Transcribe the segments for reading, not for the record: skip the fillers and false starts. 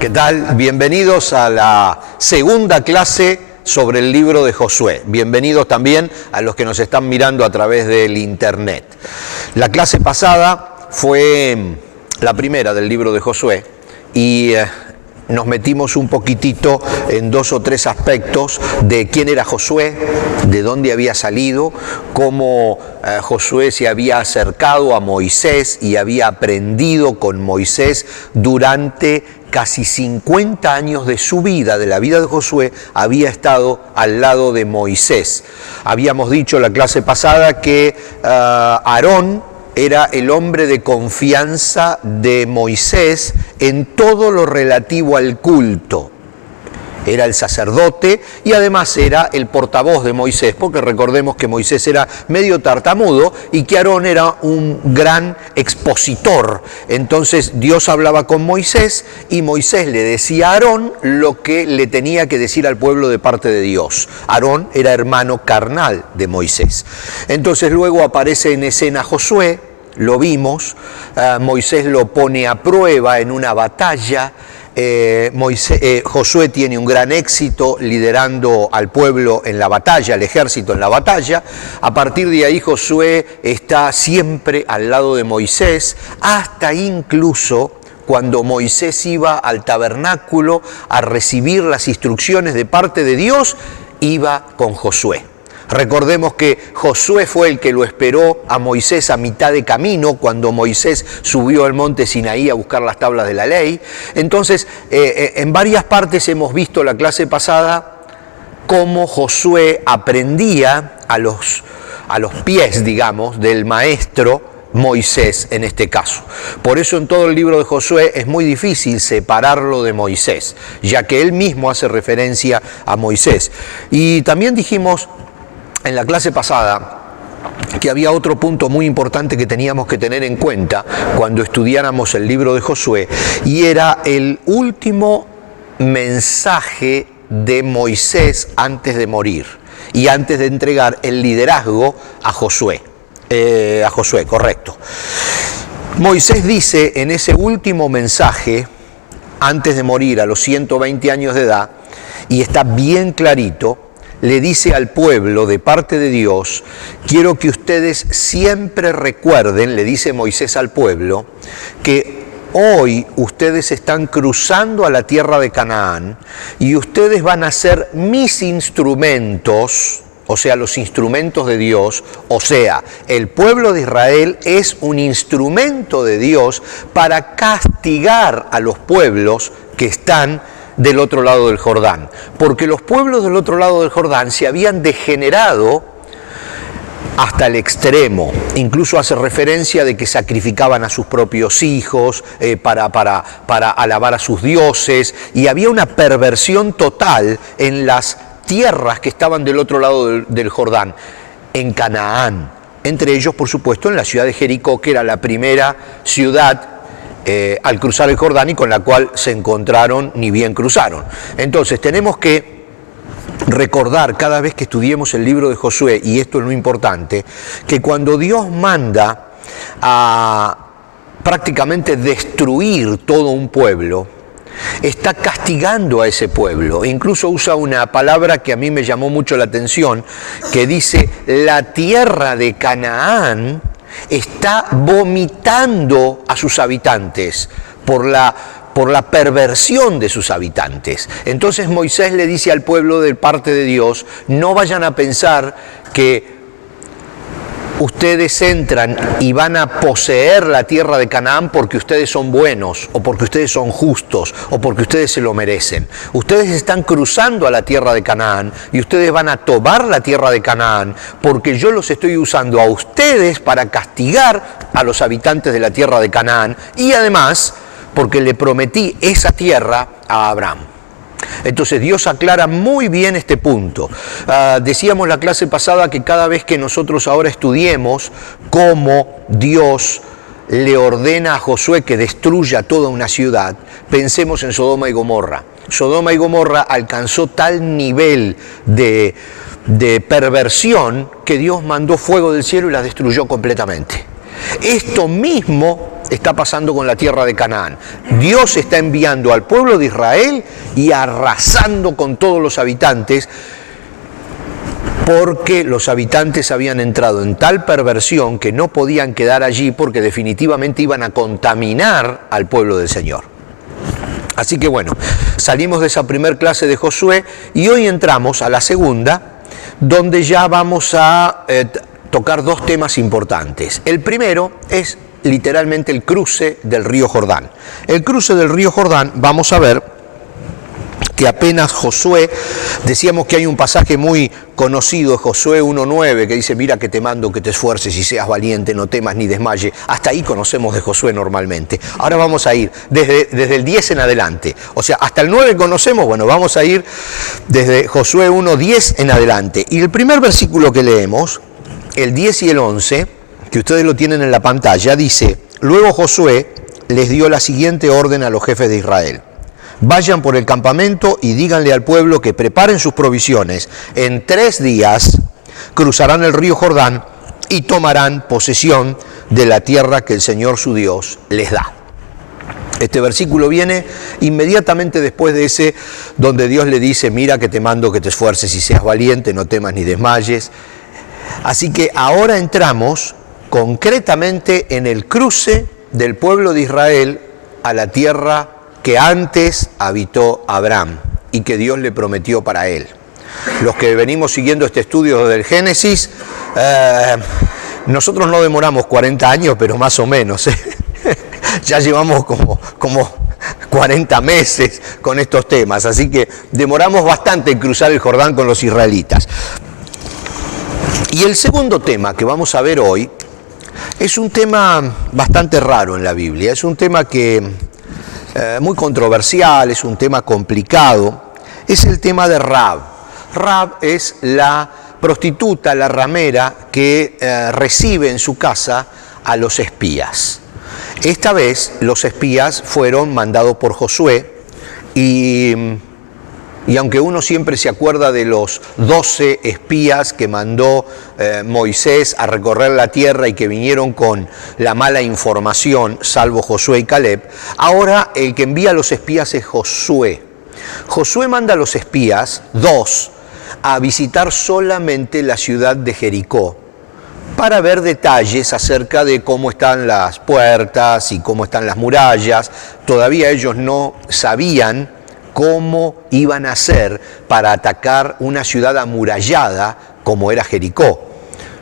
¿Qué tal? Bienvenidos a la segunda clase sobre el libro de Josué. Bienvenidos también a los que nos están mirando a través del internet. La clase pasada fue la primera del libro de Josué y nos metimos un poquitito en dos o tres aspectos de quién era Josué, de dónde había salido, cómo Josué se había acercado a Moisés y había aprendido con Moisés durante casi 50 años de su vida, de la vida de Josué, había estado al lado de Moisés. Habíamos dicho en la clase pasada que Aarón era el hombre de confianza de Moisés en todo lo relativo al culto. Era el sacerdote y además era el portavoz de Moisés, porque recordemos que Moisés era medio tartamudo y que Aarón era un gran expositor. Entonces Dios hablaba con Moisés y Moisés le decía a Aarón lo que le tenía que decir al pueblo de parte de Dios. Aarón era hermano carnal de Moisés. Entonces luego aparece en escena Josué, lo vimos, Moisés lo pone a prueba en una batalla. Josué tiene un gran éxito liderando al pueblo en la batalla, al ejército en la batalla. A partir de ahí Josué está siempre al lado de Moisés, hasta incluso cuando Moisés iba al tabernáculo a recibir las instrucciones de parte de Dios, iba con Josué. Recordemos que Josué fue el que lo esperó a Moisés a mitad de camino cuando Moisés subió al monte Sinaí a buscar las tablas de la ley. Entonces, en varias partes hemos visto la clase pasada cómo Josué aprendía a los pies, digamos, del maestro Moisés en este caso. Por eso en todo el libro de Josué es muy difícil separarlo de Moisés, ya que él mismo hace referencia a Moisés. Y también dijimos en la clase pasada que había otro punto muy importante que teníamos que tener en cuenta cuando estudiáramos el libro de Josué, y era el último mensaje de Moisés antes de morir y antes de entregar el liderazgo a Josué. Correcto. Moisés dice en ese último mensaje, antes de morir a los 120 años de edad, y está bien clarito, le dice al pueblo de parte de Dios: quiero que ustedes siempre recuerden, le dice Moisés al pueblo, que hoy ustedes están cruzando a la tierra de Canaán y ustedes van a ser mis instrumentos, o sea, los instrumentos de Dios, o sea, el pueblo de Israel es un instrumento de Dios para castigar a los pueblos que están del otro lado del Jordán, porque los pueblos del otro lado del Jordán se habían degenerado hasta el extremo. Incluso hace referencia de que sacrificaban a sus propios hijos para alabar a sus dioses, y había una perversión total en las tierras que estaban del otro lado del Jordán, en Canaán. Entre ellos, por supuesto, en la ciudad de Jericó, que era la primera ciudad al cruzar el Jordán y con la cual se encontraron ni bien cruzaron. Entonces tenemos que recordar cada vez que estudiemos el libro de Josué, y esto es lo importante, que cuando Dios manda a prácticamente destruir todo un pueblo, está castigando a ese pueblo. Incluso usa una palabra que a mí me llamó mucho la atención, que dice: la tierra de Canaán está vomitando a sus habitantes por la perversión de sus habitantes. Entonces Moisés le dice al pueblo de parte de Dios: no vayan a pensar que ustedes entran y van a poseer la tierra de Canaán porque ustedes son buenos, o porque ustedes son justos, o porque ustedes se lo merecen. Ustedes están cruzando a la tierra de Canaán y ustedes van a tomar la tierra de Canaán porque yo los estoy usando a ustedes para castigar a los habitantes de la tierra de Canaán, y además porque le prometí esa tierra a Abraham. Entonces Dios aclara muy bien este punto. Decíamos la clase pasada que cada vez que nosotros ahora estudiemos cómo Dios le ordena a Josué que destruya toda una ciudad, pensemos en Sodoma y Gomorra. Sodoma y Gomorra alcanzó tal nivel de perversión que Dios mandó fuego del cielo y las destruyó completamente. Esto mismo está pasando con la tierra de Canaán. Dios está enviando al pueblo de Israel y arrasando con todos los habitantes, porque los habitantes habían entrado en tal perversión que no podían quedar allí porque definitivamente iban a contaminar al pueblo del Señor. Así que bueno, salimos de esa primer clase de Josué y hoy entramos a la segunda, donde ya vamos a tocar dos temas importantes. El primero es literalmente el cruce del río Jordán. El cruce del río Jordán, vamos a ver que apenas Josué, decíamos que hay un pasaje muy conocido, Josué 1:9, que dice, mira que te mando que te esfuerces y seas valiente, no temas ni desmayes. Hasta ahí conocemos de Josué normalmente. Ahora vamos a ir desde el 10 en adelante. O sea, hasta el 9 conocemos, bueno, vamos a ir desde Josué 1:10 en adelante. Y el primer versículo que leemos, el 10 y el 11, que ustedes lo tienen en la pantalla, dice, luego Josué les dio la siguiente orden a los jefes de Israel. Vayan por el campamento y díganle al pueblo que preparen sus provisiones. En 3 días cruzarán el río Jordán y tomarán posesión de la tierra que el Señor su Dios les da. Este versículo viene inmediatamente después de ese donde Dios le dice, mira que te mando que te esfuerces y seas valiente, no temas ni desmayes. Así que ahora entramos concretamente en el cruce del pueblo de Israel a la tierra que antes habitó Abraham y que Dios le prometió para él. Los que venimos siguiendo este estudio desde el Génesis, nosotros no demoramos 40 años, pero más o menos. Ya llevamos como 40 meses con estos temas, así que demoramos bastante en cruzar el Jordán con los israelitas. Y el segundo tema que vamos a ver hoy es un tema bastante raro en la Biblia, es un tema que muy controversial, es un tema complicado, es el tema de Rahab. Rahab es la prostituta, la ramera que recibe en su casa a los espías. Esta vez los espías fueron mandados por Josué y aunque uno siempre se acuerda de los 12 espías que mandó Moisés a recorrer la tierra y que vinieron con la mala información, salvo Josué y Caleb, ahora el que envía a los espías es Josué. Josué manda a los espías, 2, a visitar solamente la ciudad de Jericó, para ver detalles acerca de cómo están las puertas y cómo están las murallas. Todavía ellos no sabían cómo iban a hacer para atacar una ciudad amurallada como era Jericó.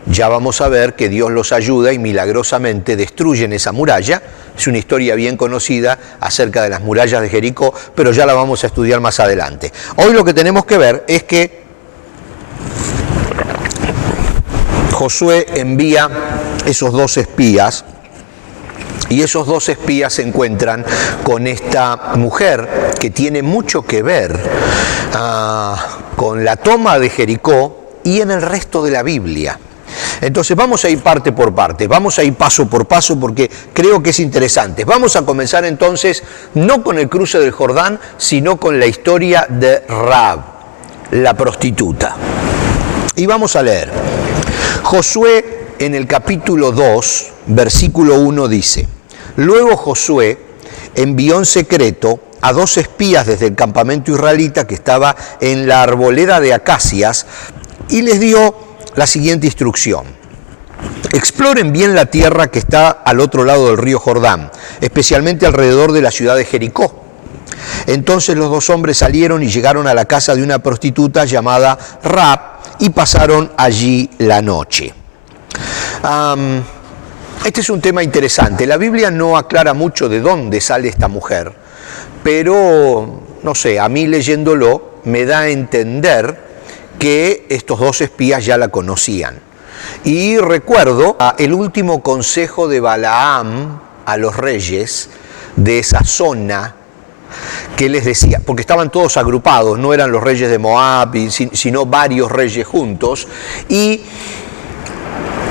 Ya vamos a ver que Dios los ayuda y milagrosamente destruyen esa muralla. Es una historia bien conocida acerca de las murallas de Jericó, pero ya la vamos a estudiar más adelante. Hoy lo que tenemos que ver es que Josué envía esos 2 espías y esos 2 espías se encuentran con esta mujer que tiene mucho que ver con la toma de Jericó y en el resto de la Biblia. Entonces vamos a ir parte por parte, vamos a ir paso por paso porque creo que es interesante. Vamos a comenzar entonces no con el cruce del Jordán, sino con la historia de Rahab, la prostituta. Y vamos a leer. Josué en el capítulo 2, versículo 1 dice, luego Josué envió en secreto a 2 espías desde el campamento israelita que estaba en la arboleda de acacias y les dio la siguiente instrucción. Exploren bien la tierra que está al otro lado del río Jordán, especialmente alrededor de la ciudad de Jericó. Entonces los 2 hombres salieron y llegaron a la casa de una prostituta llamada Rahab y pasaron allí la noche. Este es un tema interesante. La Biblia no aclara mucho de dónde sale esta mujer, pero, no sé, a mí leyéndolo me da a entender que estos 2 espías ya la conocían. Y recuerdo el último consejo de Balaam a los reyes de esa zona, que les decía, porque estaban todos agrupados, no eran los reyes de Moab, sino varios reyes juntos, y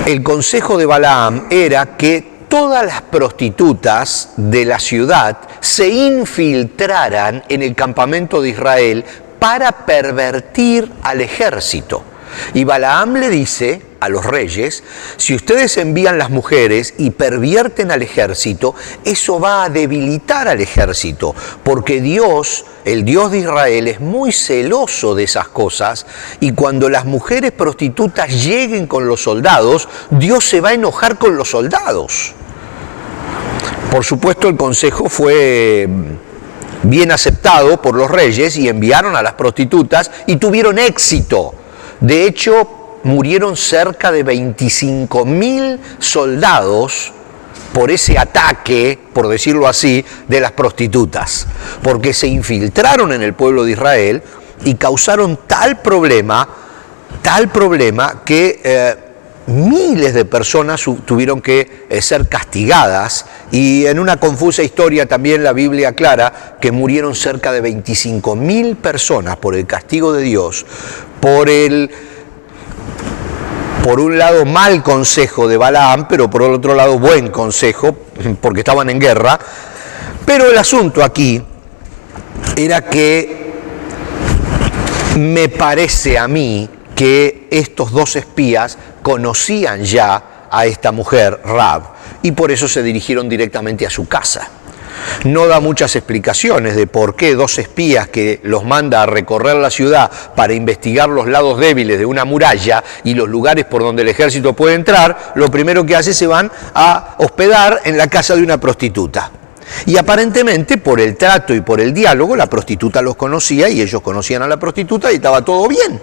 el consejo de Balaam era que todas las prostitutas de la ciudad se infiltraran en el campamento de Israel para pervertir al ejército. Y Balaam le dice a los reyes, si ustedes envían las mujeres y pervierten al ejército, eso va a debilitar al ejército, porque Dios, el Dios de Israel, es muy celoso de esas cosas, y cuando las mujeres prostitutas lleguen con los soldados, Dios se va a enojar con los soldados. Por supuesto, el consejo fue bien aceptado por los reyes y enviaron a las prostitutas y tuvieron éxito. De hecho, murieron cerca de 25.000 soldados por ese ataque, por decirlo así, de las prostitutas, porque se infiltraron en el pueblo de Israel y causaron tal problema que miles de personas tuvieron que ser castigadas, y en una confusa historia también la Biblia aclara que murieron cerca de 25.000 personas por el castigo de Dios, por un lado mal consejo de Balaam, pero por el otro lado buen consejo, porque estaban en guerra. Pero el asunto aquí era que me parece a mí que estos dos espías conocían ya a esta mujer, Rahab, y por eso se dirigieron directamente a su casa. No da muchas explicaciones de por qué dos espías que los manda a recorrer la ciudad para investigar los lados débiles de una muralla y los lugares por donde el ejército puede entrar, lo primero que hace se van a hospedar en la casa de una prostituta. Y aparentemente, por el trato y por el diálogo, la prostituta los conocía y ellos conocían a la prostituta y estaba todo bien.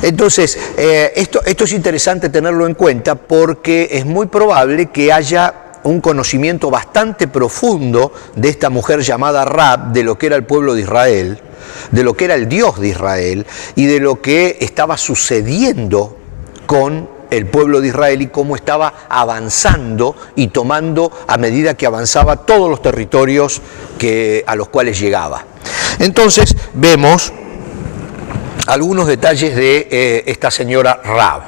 Entonces, esto es interesante tenerlo en cuenta, porque es muy probable que haya un conocimiento bastante profundo de esta mujer llamada Rahab, de lo que era el pueblo de Israel, de lo que era el Dios de Israel y de lo que estaba sucediendo con el pueblo de Israel y cómo estaba avanzando y tomando a medida que avanzaba todos los territorios a los cuales llegaba. Entonces vemos algunos detalles de esta señora Rahab.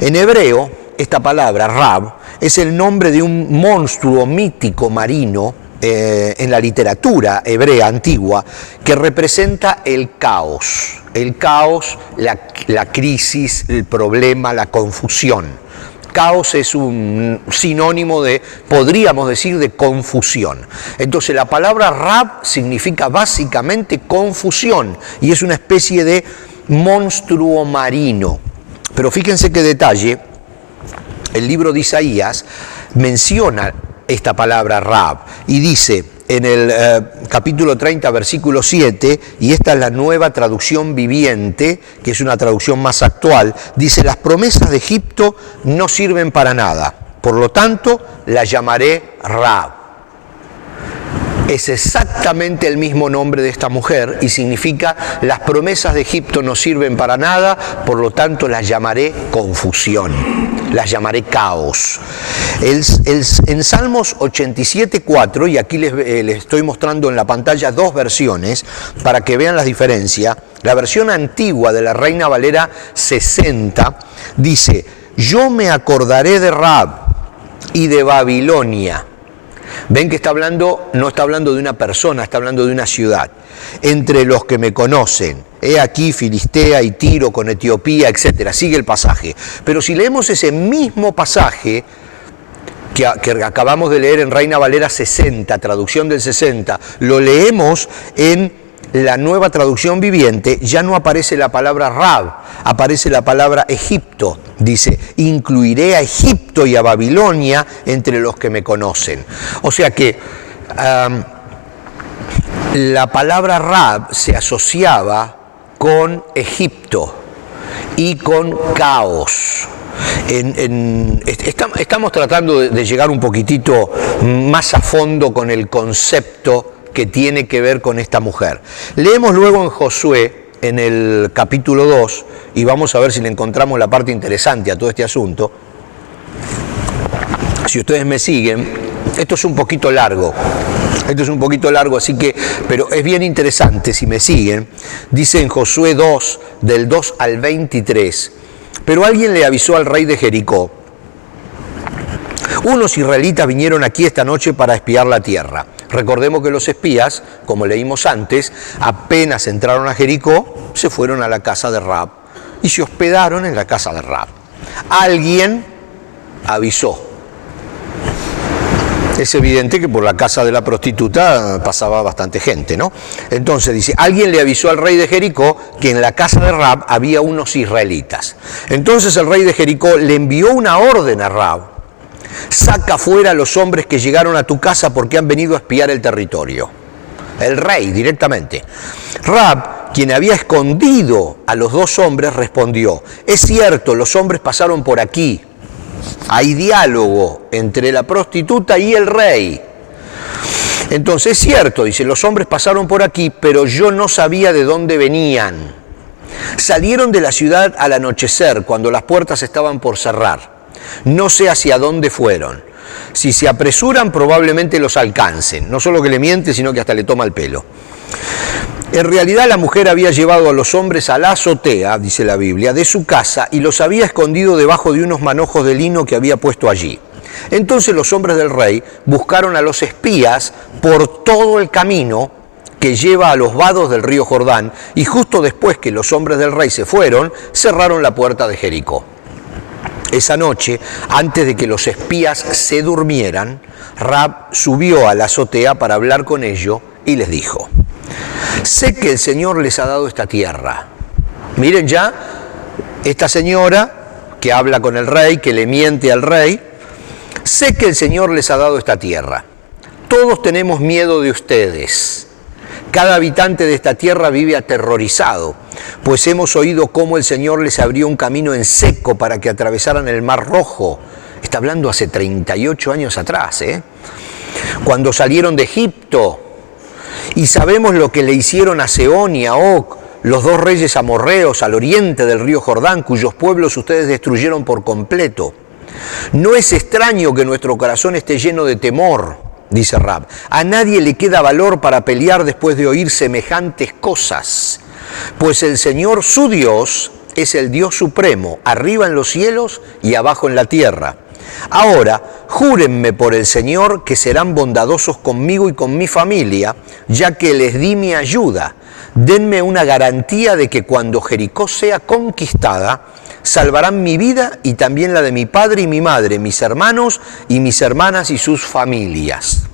En hebreo, esta palabra Rahab es el nombre de un monstruo mítico marino en la literatura hebrea antigua, que representa el caos, la crisis, el problema, la confusión. Caos es un sinónimo de, podríamos decir, de confusión. Entonces la palabra Rahab significa básicamente confusión y es una especie de monstruo marino. Pero fíjense qué detalle, el libro de Isaías menciona esta palabra Rahab y dice en el capítulo 30, versículo 7, y esta es la Nueva Traducción Viviente, que es una traducción más actual, dice: las promesas de Egipto no sirven para nada, por lo tanto la llamaré Rahab. Es exactamente el mismo nombre de esta mujer y significa: las promesas de Egipto no sirven para nada, por lo tanto las llamaré confusión, las llamaré caos. En Salmos 87:4, y aquí les estoy mostrando en la pantalla dos versiones para que vean las diferencias. La versión antigua de la Reina Valera 60 dice: yo me acordaré de Rahab y de Babilonia. Ven que no está hablando de una persona, está hablando de una ciudad. Entre los que me conocen, he aquí Filistea y Tiro con Etiopía, etc. Sigue el pasaje. Pero si leemos ese mismo pasaje que acabamos de leer en Reina Valera 60, traducción del 60, lo leemos en la Nueva Traducción Viviente, ya no aparece la palabra Rahab, aparece la palabra Egipto. Dice: incluiré a Egipto y a Babilonia entre los que me conocen. O sea que la palabra Rahab se asociaba con Egipto y con caos. Estamos tratando de llegar un poquitito más a fondo con el concepto que tiene que ver con esta mujer. Leemos luego en Josué, en el capítulo 2, y vamos a ver si le encontramos la parte interesante a todo este asunto. Si ustedes me siguen, esto es un poquito largo, así que, pero es bien interesante si me siguen. Dice en Josué 2, del 2 al 23, pero alguien le avisó al rey de Jericó: unos israelitas vinieron aquí esta noche para espiar la tierra. Recordemos que los espías, como leímos antes, apenas entraron a Jericó, se fueron a la casa de Rahab y se hospedaron en la casa de Rahab. Alguien avisó. Es evidente que por la casa de la prostituta pasaba bastante gente, ¿no? Entonces dice, alguien le avisó al rey de Jericó que en la casa de Rahab había unos israelitas. Entonces el rey de Jericó le envió una orden a Rahab: saca fuera a los hombres que llegaron a tu casa porque han venido a espiar el territorio. El rey directamente. Rahab, quien había escondido a los dos hombres, respondió: es cierto, los hombres pasaron por aquí. Hay diálogo entre la prostituta y el rey. Entonces es cierto, dice, los hombres pasaron por aquí, pero yo no sabía de dónde venían. Salieron de la ciudad al anochecer, cuando las puertas estaban por cerrar. No sé hacia dónde fueron. Si se apresuran, probablemente los alcancen. No solo que le miente, sino que hasta le toma el pelo. En realidad la mujer había llevado a los hombres a la azotea, dice la Biblia, de su casa y los había escondido debajo de unos manojos de lino que había puesto allí. Entonces los hombres del rey buscaron a los espías por todo el camino que lleva a los vados del río Jordán, y justo después que los hombres del rey se fueron, cerraron la puerta de Jericó. Esa noche, antes de que los espías se durmieran, Rahab subió a la azotea para hablar con ellos y les dijo: sé que el Señor les ha dado esta tierra. Miren ya, esta señora que habla con el rey, que le miente al rey, sé que el Señor les ha dado esta tierra. Todos tenemos miedo de ustedes. Cada habitante de esta tierra vive aterrorizado, pues hemos oído cómo el Señor les abrió un camino en seco para que atravesaran el Mar Rojo. Está hablando hace 38 años atrás, cuando salieron de Egipto. Y sabemos lo que le hicieron a Sehón y a Og, los dos reyes amorreos al oriente del río Jordán, cuyos pueblos ustedes destruyeron por completo. No es extraño que nuestro corazón esté lleno de temor, dice Rahab. A nadie le queda valor para pelear después de oír semejantes cosas, pues el Señor, su Dios, es el Dios supremo, arriba en los cielos y abajo en la tierra. Ahora, júrenme por el Señor que serán bondadosos conmigo y con mi familia, ya que les di mi ayuda. Denme una garantía de que cuando Jericó sea conquistada, salvarán mi vida y también la de mi padre y mi madre, mis hermanos y mis hermanas y sus familias.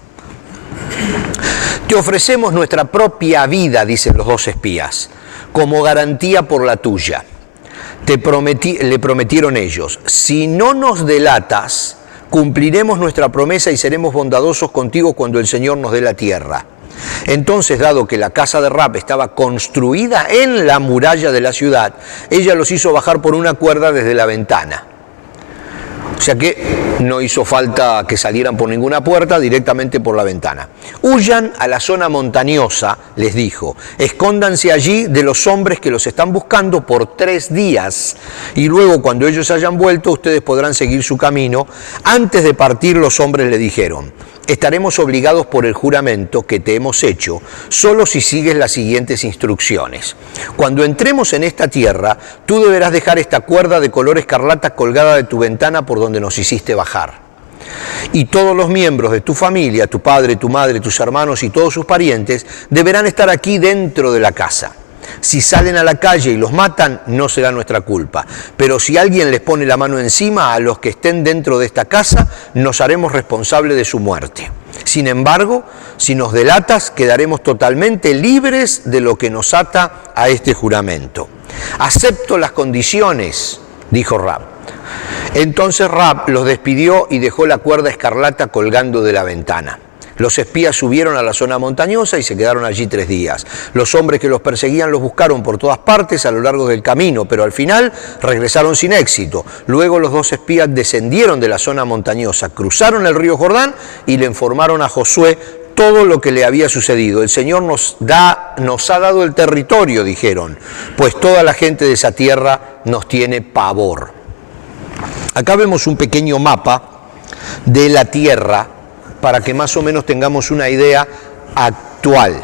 Te ofrecemos nuestra propia vida, dicen los dos espías, como garantía por la tuya. Le prometieron ellos: si no nos delatas, cumpliremos nuestra promesa y seremos bondadosos contigo cuando el Señor nos dé la tierra. Entonces, dado que la casa de Rahab estaba construida en la muralla de la ciudad, ella los hizo bajar por una cuerda desde la ventana. O sea que no hizo falta que salieran por ninguna puerta, directamente por la ventana. Huyan a la zona montañosa, les dijo. Escóndanse allí de los hombres que los están buscando por 3 días. Y luego, cuando ellos hayan vuelto, ustedes podrán seguir su camino. Antes de partir, los hombres le dijeron: estaremos obligados por el juramento que te hemos hecho, solo si sigues las siguientes instrucciones. Cuando entremos en esta tierra, tú deberás dejar esta cuerda de color escarlata colgada de tu ventana por donde nos hiciste bajar. Y todos los miembros de tu familia, tu padre, tu madre, tus hermanos y todos sus parientes, deberán estar aquí dentro de la casa. Si salen a la calle y los matan, no será nuestra culpa. Pero si alguien les pone la mano encima a los que estén dentro de esta casa, nos haremos responsables de su muerte. Sin embargo, si nos delatas, quedaremos totalmente libres de lo que nos ata a este juramento. Acepto las condiciones, dijo Rahab. Entonces Rahab los despidió y dejó la cuerda escarlata colgando de la ventana. Los espías subieron a la zona montañosa y se quedaron allí 3 días. Los hombres que los perseguían los buscaron por todas partes a lo largo del camino, pero al final regresaron sin éxito. Luego los 2 espías descendieron de la zona montañosa, cruzaron el río Jordán y le informaron a Josué todo lo que le había sucedido. El Señor nos ha dado el territorio, dijeron, pues toda la gente de esa tierra nos tiene pavor. Acá vemos un pequeño mapa de la tierra, para que más o menos tengamos una idea actual.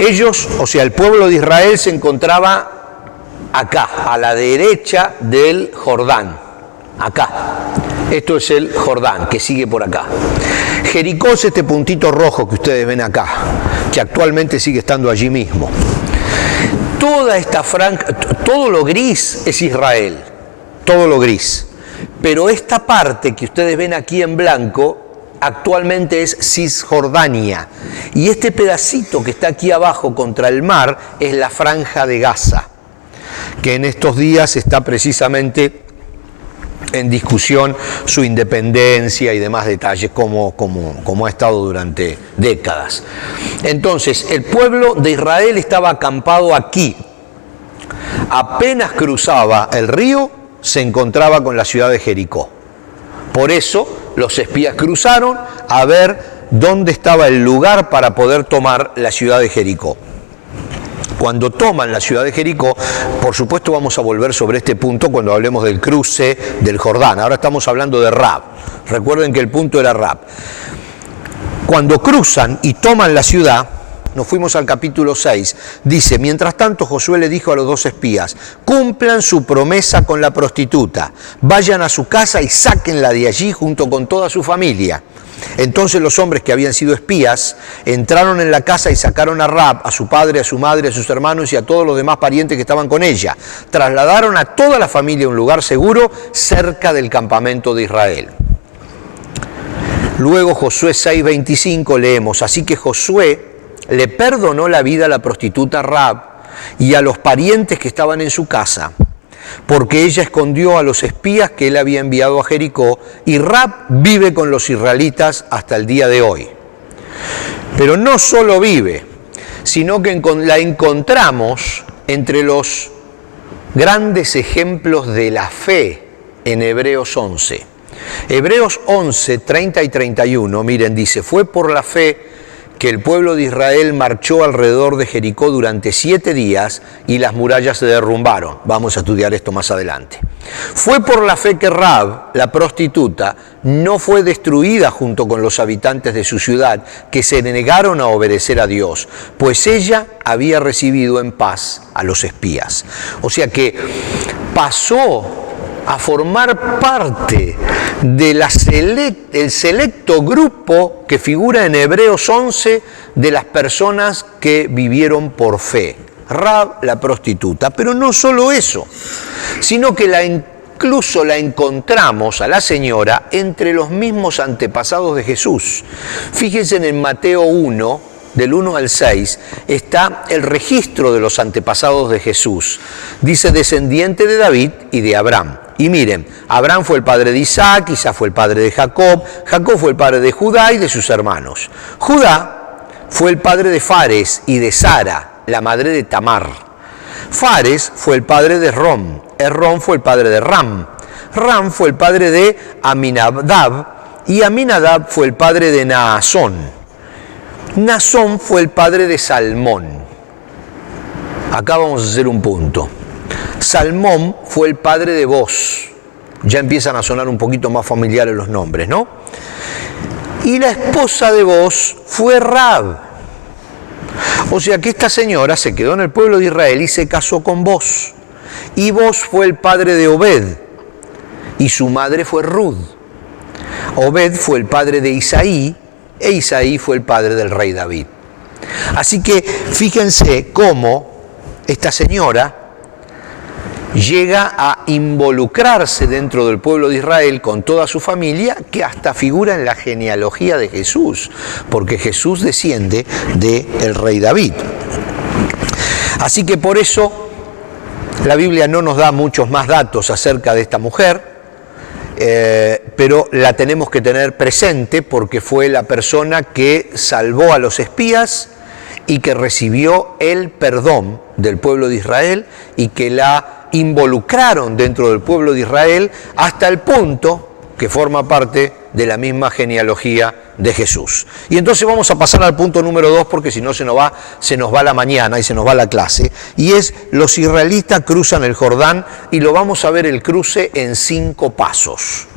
Ellos, o sea, el pueblo de Israel se encontraba acá, a la derecha del Jordán, acá. Esto es el Jordán, que sigue por acá. Jericó es este puntito rojo que ustedes ven acá, que actualmente sigue estando allí mismo. Toda esta franja, todo lo gris es Israel, todo lo gris. Pero esta parte que ustedes ven aquí en blanco actualmente es Cisjordania. Y este pedacito que está aquí abajo contra el mar es la franja de Gaza, que en estos días está precisamente en discusión su independencia y demás detalles, como ha estado durante décadas. Entonces, el pueblo de Israel estaba acampado aquí. Apenas cruzaba el río, se encontraba con la ciudad de Jericó. Por eso, los espías cruzaron a ver dónde estaba el lugar para poder tomar la ciudad de Jericó. Cuando toman la ciudad de Jericó, por supuesto vamos a volver sobre este punto cuando hablemos del cruce del Jordán. Ahora estamos hablando de Rahab. Recuerden que el punto era Rahab. Cuando cruzan y toman la ciudad, nos fuimos al capítulo 6, dice, mientras tanto Josué le dijo a los 2 espías, cumplan su promesa con la prostituta, vayan a su casa y sáquenla de allí junto con toda su familia. Entonces los hombres que habían sido espías entraron en la casa y sacaron a Rahab, a su padre, a su madre, a sus hermanos y a todos los demás parientes que estaban con ella. Trasladaron a toda la familia a un lugar seguro cerca del campamento de Israel. Luego Josué 6:25 leemos, así que Josué le perdonó la vida a la prostituta Rahab y a los parientes que estaban en su casa, porque ella escondió a los espías que él había enviado a Jericó, y Rahab vive con los israelitas hasta el día de hoy. Pero no solo vive, sino que la encontramos entre los grandes ejemplos de la fe en Hebreos 11. Hebreos 11, 30 y 31, miren, dice, fue por la fe que el pueblo de Israel marchó alrededor de Jericó durante 7 días y las murallas se derrumbaron. Vamos a estudiar esto más adelante. Fue por la fe que Rahab, la prostituta, no fue destruida junto con los habitantes de su ciudad, que se negaron a obedecer a Dios, pues ella había recibido en paz a los espías. O sea que pasó a formar parte del selecto grupo que figura en Hebreos 11 de las personas que vivieron por fe. Rahab, la prostituta. Pero no solo eso, sino que incluso la encontramos a la señora entre los mismos antepasados de Jesús. Fíjense en Mateo 1, del 1 al 6, está el registro de los antepasados de Jesús. Dice, descendiente de David y de Abraham. Y miren, Abraham fue el padre de Isaac, Isaac fue el padre de Jacob, Jacob fue el padre de Judá y de sus hermanos. Judá fue el padre de Fares y de Sara, la madre de Tamar. Fares fue el padre de Esrom, Esrom fue el padre de Ram, Ram fue el padre de Aminadab y Aminadab fue el padre de Naasón. Naasón fue el padre de Salmón. Acá vamos a hacer un punto. Salmón fue el padre de Boz. Ya empiezan a sonar un poquito más familiares los nombres, ¿no? Y la esposa de Boz fue Rahab. O sea que esta señora se quedó en el pueblo de Israel y se casó con Boz. Y Boz fue el padre de Obed. Y su madre fue Ruth. Obed fue el padre de Isaí. E Isaí fue el padre del rey David. Así que fíjense cómo esta señora llega a involucrarse dentro del pueblo de Israel con toda su familia, que hasta figura en la genealogía de Jesús, porque Jesús desciende del rey David. Así que por eso la Biblia no nos da muchos más datos acerca de esta mujer, pero la tenemos que tener presente porque fue la persona que salvó a los espías y que recibió el perdón del pueblo de Israel y que la involucraron dentro del pueblo de Israel hasta el punto que forma parte de la misma genealogía de Jesús. Y entonces vamos a pasar al punto número 2 porque si no se nos va la mañana y se nos va la clase, y es los israelitas cruzan el Jordán y lo vamos a ver el cruce en 5 pasos.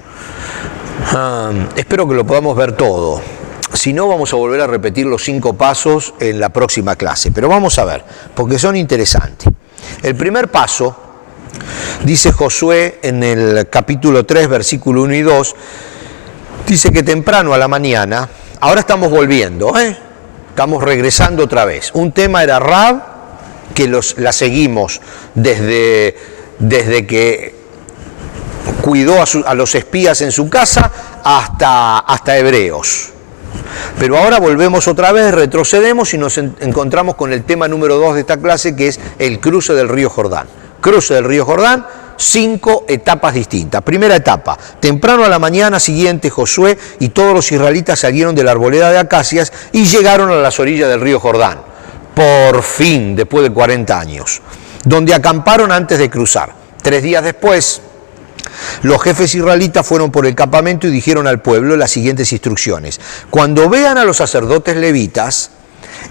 Espero que lo podamos ver todo. Si no, vamos a volver a repetir los 5 pasos en la próxima clase, pero vamos a ver, porque son interesantes. El primer paso, dice Josué en el capítulo 3, versículo 1 y 2, dice que temprano a la mañana, ahora estamos volviendo, estamos regresando otra vez. Un tema era Rahab que la seguimos desde que cuidó a los espías en su casa hasta Hebreos. Pero ahora volvemos otra vez, retrocedemos y nos encontramos con el tema número 2 de esta clase, que es el cruce del río Jordán. Cruce del río Jordán, 5 etapas distintas. Primera etapa: temprano a la mañana siguiente, Josué y todos los israelitas salieron de la arboleda de acacias y llegaron a las orillas del río Jordán. Por fin, después de 40 años, donde acamparon antes de cruzar. 3 días después, los jefes israelitas fueron por el campamento y dijeron al pueblo las siguientes instrucciones: cuando vean a los sacerdotes levitas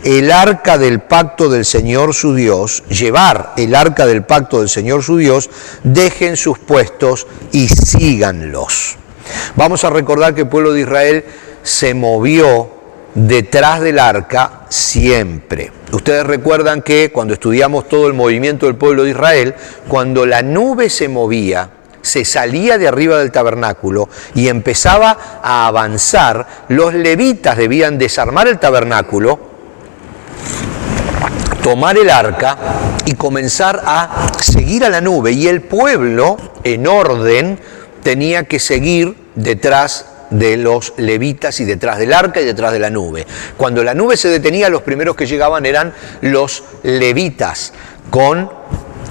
el arca del pacto del Señor su Dios, llevar el arca del pacto del Señor su Dios, dejen sus puestos y síganlos. Vamos a recordar que el pueblo de Israel se movió detrás del arca siempre. Ustedes recuerdan que cuando estudiamos todo el movimiento del pueblo de Israel, cuando la nube se movía, se salía de arriba del tabernáculo y empezaba a avanzar, los levitas debían desarmar el tabernáculo, tomar el arca y comenzar a seguir a la nube, y el pueblo en orden tenía que seguir detrás de los levitas y detrás del arca y detrás de la nube. Cuando la nube se detenía, los primeros que llegaban eran los levitas con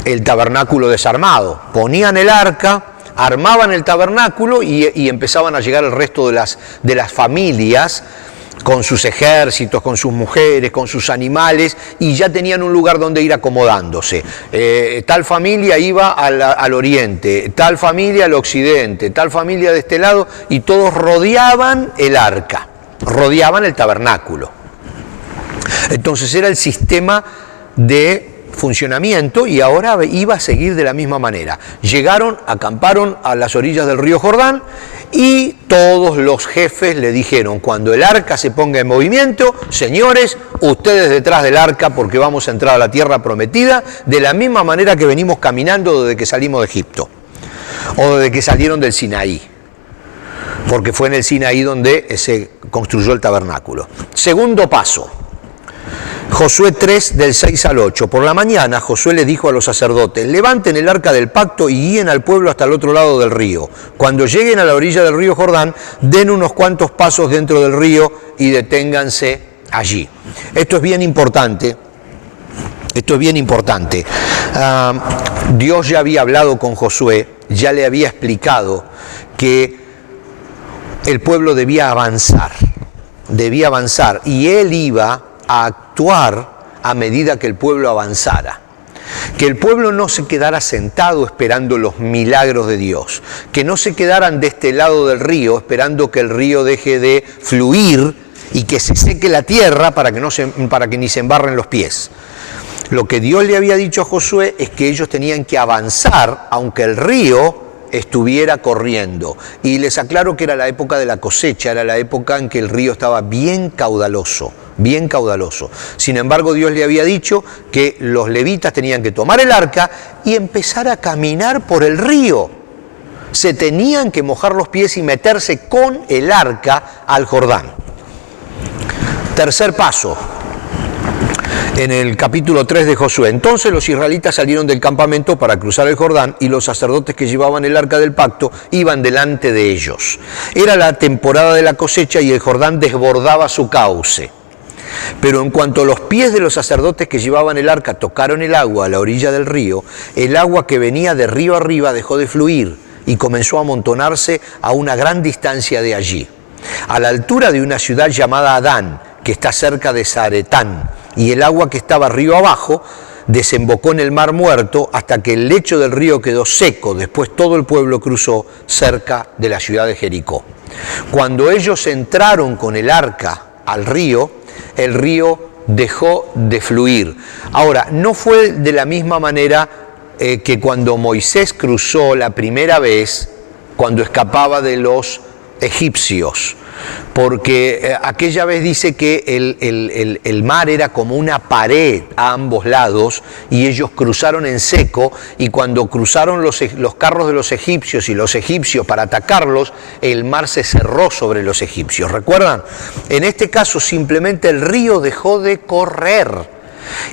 el tabernáculo desarmado. Ponían el arca, armaban el tabernáculo y empezaban a llegar el resto de las familias con sus ejércitos, con sus mujeres, con sus animales, y ya tenían un lugar donde ir acomodándose. Tal familia iba al oriente, tal familia al occidente, tal familia de este lado, y todos rodeaban el arca, rodeaban el tabernáculo. Entonces era el sistema de funcionamiento, y ahora iba a seguir de la misma manera. Llegaron, acamparon a las orillas del río Jordán, y todos los jefes le dijeron: cuando el arca se ponga en movimiento, señores, ustedes detrás del arca, porque vamos a entrar a la tierra prometida de la misma manera que venimos caminando desde que salimos de Egipto, o desde que salieron del Sinaí, porque fue en el Sinaí donde se construyó el tabernáculo. Segundo paso, Josué 3, del 6 al 8. Por la mañana Josué le dijo a los sacerdotes: levanten el arca del pacto y guíen al pueblo hasta el otro lado del río. Cuando lleguen a la orilla del río Jordán, den unos cuantos pasos dentro del río y deténganse allí. Esto es bien importante. Dios ya había hablado con Josué, ya le había explicado que el pueblo debía avanzar, y él iba a actuar a medida que el pueblo avanzara. Que el pueblo no se quedara sentado esperando los milagros de Dios, que no se quedaran de este lado del río esperando que el río deje de fluir y que se seque la tierra para que ni se embarren los pies. Lo que Dios le había dicho a Josué es que ellos tenían que avanzar aunque el río estuviera corriendo. Y les aclaro que era la época de la cosecha, era la época en que el río estaba bien caudaloso. Sin embargo, Dios le había dicho que los levitas tenían que tomar el arca y empezar a caminar por el río. Se tenían que mojar los pies y meterse con el arca al Jordán. Tercer paso, en el capítulo 3 de Josué. Entonces los israelitas salieron del campamento para cruzar el Jordán, y los sacerdotes que llevaban el arca del pacto iban delante de ellos. Era la temporada de la cosecha y el Jordán desbordaba su cauce. Pero en cuanto los pies de los sacerdotes que llevaban el arca tocaron el agua a la orilla del río, el agua que venía de río arriba dejó de fluir y comenzó a amontonarse a una gran distancia de allí, a la altura de una ciudad llamada Adán, que está cerca de Zaretán, y el agua que estaba río abajo desembocó en el mar Muerto hasta que el lecho del río quedó seco. Después todo el pueblo cruzó cerca de la ciudad de Jericó. Cuando ellos entraron con el arca al río, el río dejó de fluir. Ahora, no fue de la misma manera que cuando Moisés cruzó la primera vez, cuando escapaba de los egipcios, porque aquella vez dice que el mar era como una pared a ambos lados y ellos cruzaron en seco, y cuando cruzaron los carros de los egipcios y los egipcios para atacarlos, el mar se cerró sobre los egipcios. ¿Recuerdan? En este caso simplemente el río dejó de correr.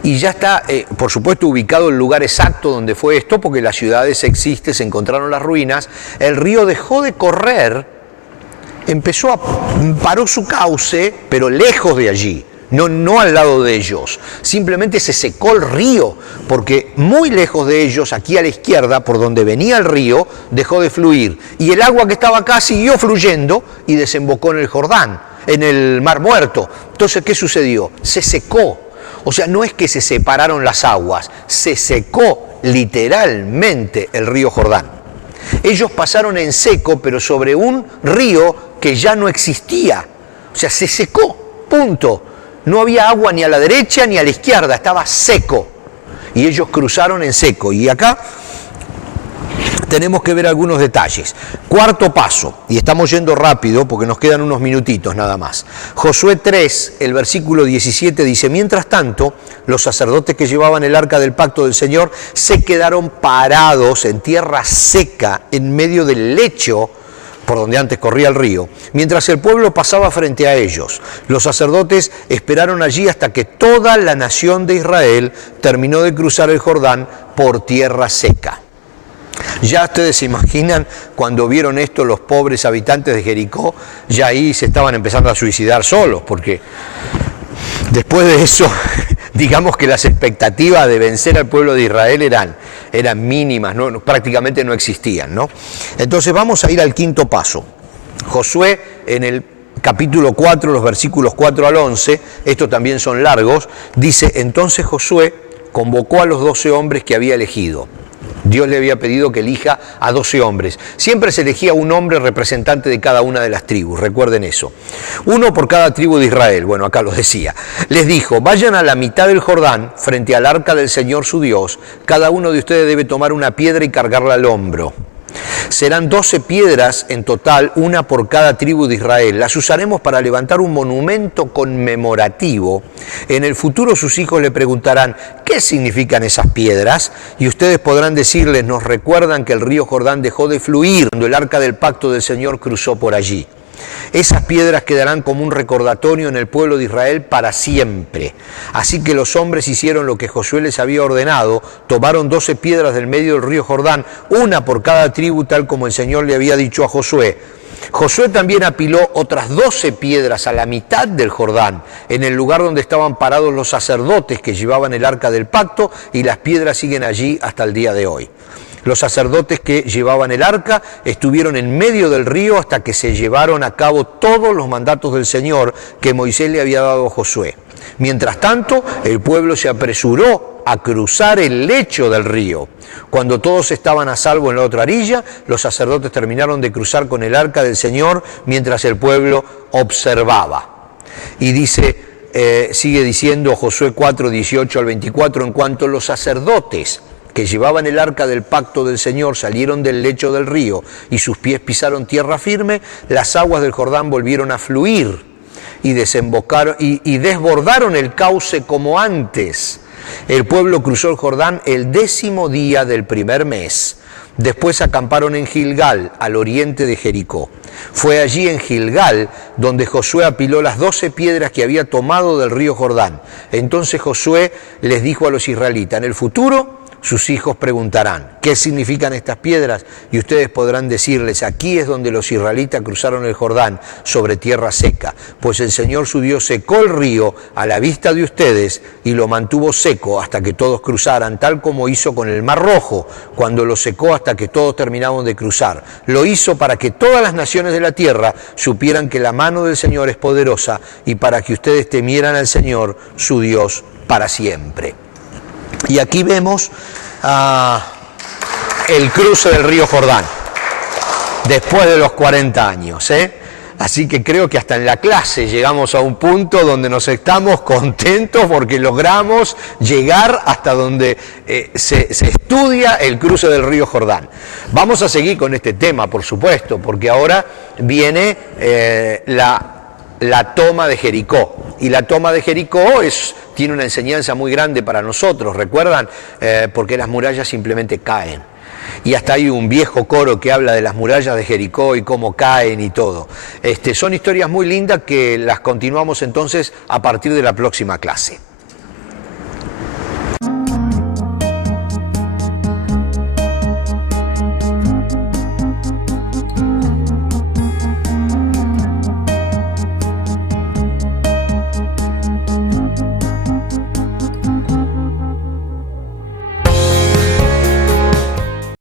Y ya está, por supuesto, ubicado el lugar exacto donde fue esto, porque las ciudades existen, se encontraron las ruinas. El río dejó de correr, paró su cauce, pero lejos de allí. No al lado de ellos, simplemente se secó el río, porque muy lejos de ellos, aquí a la izquierda, por donde venía el río, dejó de fluir. Y el agua que estaba acá siguió fluyendo y desembocó en el Jordán, en el Mar Muerto. Entonces, ¿qué sucedió? Se secó. O sea, no es que se separaron las aguas, se secó literalmente el río Jordán. Ellos pasaron en seco, pero sobre un río que ya no existía. O sea, se secó, punto. No había agua ni a la derecha ni a la izquierda, estaba seco. Y ellos cruzaron en seco. Y acá tenemos que ver algunos detalles. Cuarto paso, y estamos yendo rápido porque nos quedan unos minutitos nada más. Josué 3, el versículo 17 dice: mientras tanto, los sacerdotes que llevaban el arca del pacto del Señor se quedaron parados en tierra seca en medio del lecho por donde antes corría el río, mientras el pueblo pasaba frente a ellos. Los sacerdotes esperaron allí hasta que toda la nación de Israel terminó de cruzar el Jordán por tierra seca. Ya ustedes se imaginan cuando vieron esto los pobres habitantes de Jericó, ya ahí se estaban empezando a suicidar solos, porque después de eso, digamos que las expectativas de vencer al pueblo de Israel eran mínimas, prácticamente no existían, ¿no? Entonces vamos a ir al quinto paso. Josué en el capítulo 4, los versículos 4 al 11, estos también son largos, dice: entonces Josué convocó a los 12 hombres que había elegido. Dios le había pedido que elija a 12 hombres. Siempre se elegía un hombre representante de cada una de las tribus, recuerden eso. Uno por cada tribu de Israel, bueno, acá lo decía. Les dijo: vayan a la mitad del Jordán, frente al arca del Señor su Dios. Cada uno de ustedes debe tomar una piedra y cargarla al hombro. Serán 12 piedras en total, una por cada tribu de Israel. Las usaremos para levantar un monumento conmemorativo. En el futuro sus hijos le preguntarán: ¿qué significan esas piedras? Y ustedes podrán decirles: nos recuerdan que el río Jordán dejó de fluir cuando el arca del pacto del Señor cruzó por allí. Esas piedras quedarán como un recordatorio en el pueblo de Israel para siempre. Así que los hombres hicieron lo que Josué les había ordenado, tomaron 12 piedras del medio del río Jordán, una por cada tribu, tal como el Señor le había dicho a Josué. Josué también apiló otras 12 piedras a la mitad del Jordán, en el lugar donde estaban parados los sacerdotes que llevaban el arca del pacto, y las piedras siguen allí hasta el día de hoy. Los sacerdotes que llevaban el arca estuvieron en medio del río hasta que se llevaron a cabo todos los mandatos del Señor que Moisés le había dado a Josué. Mientras tanto, el pueblo se apresuró a cruzar el lecho del río. Cuando todos estaban a salvo en la otra orilla, los sacerdotes terminaron de cruzar con el arca del Señor mientras el pueblo observaba. Y dice, sigue diciendo Josué 4, 18 al 24, en cuanto los sacerdotes que llevaban el arca del pacto del Señor salieron del lecho del río y sus pies pisaron tierra firme, las aguas del Jordán volvieron a fluir y desembocaron y desbordaron el cauce como antes. El pueblo cruzó el Jordán el 10º día del primer mes. Después acamparon en Gilgal, al oriente de Jericó. Fue allí en Gilgal donde Josué apiló las 12 piedras que había tomado del río Jordán. Entonces Josué les dijo a los israelitas: en el futuro sus hijos preguntarán: ¿qué significan estas piedras? Y ustedes podrán decirles: aquí es donde los israelitas cruzaron el Jordán sobre tierra seca, pues el Señor su Dios secó el río a la vista de ustedes y lo mantuvo seco hasta que todos cruzaran, tal como hizo con el Mar Rojo, cuando lo secó hasta que todos terminaron de cruzar. Lo hizo para que todas las naciones de la tierra supieran que la mano del Señor es poderosa y para que ustedes temieran al Señor su Dios para siempre. Y aquí vemos el cruce del río Jordán, después de los 40 años. Así que creo que hasta en la clase llegamos a un punto donde nos estamos contentos porque logramos llegar hasta donde se estudia el cruce del río Jordán. Vamos a seguir con este tema, por supuesto, porque ahora viene la toma de Jericó. Y la toma de Jericó tiene una enseñanza muy grande para nosotros, ¿recuerdan? Porque las murallas simplemente caen. Y hasta hay un viejo coro que habla de las murallas de Jericó y cómo caen y todo. Son historias muy lindas que las continuamos entonces a partir de la próxima clase.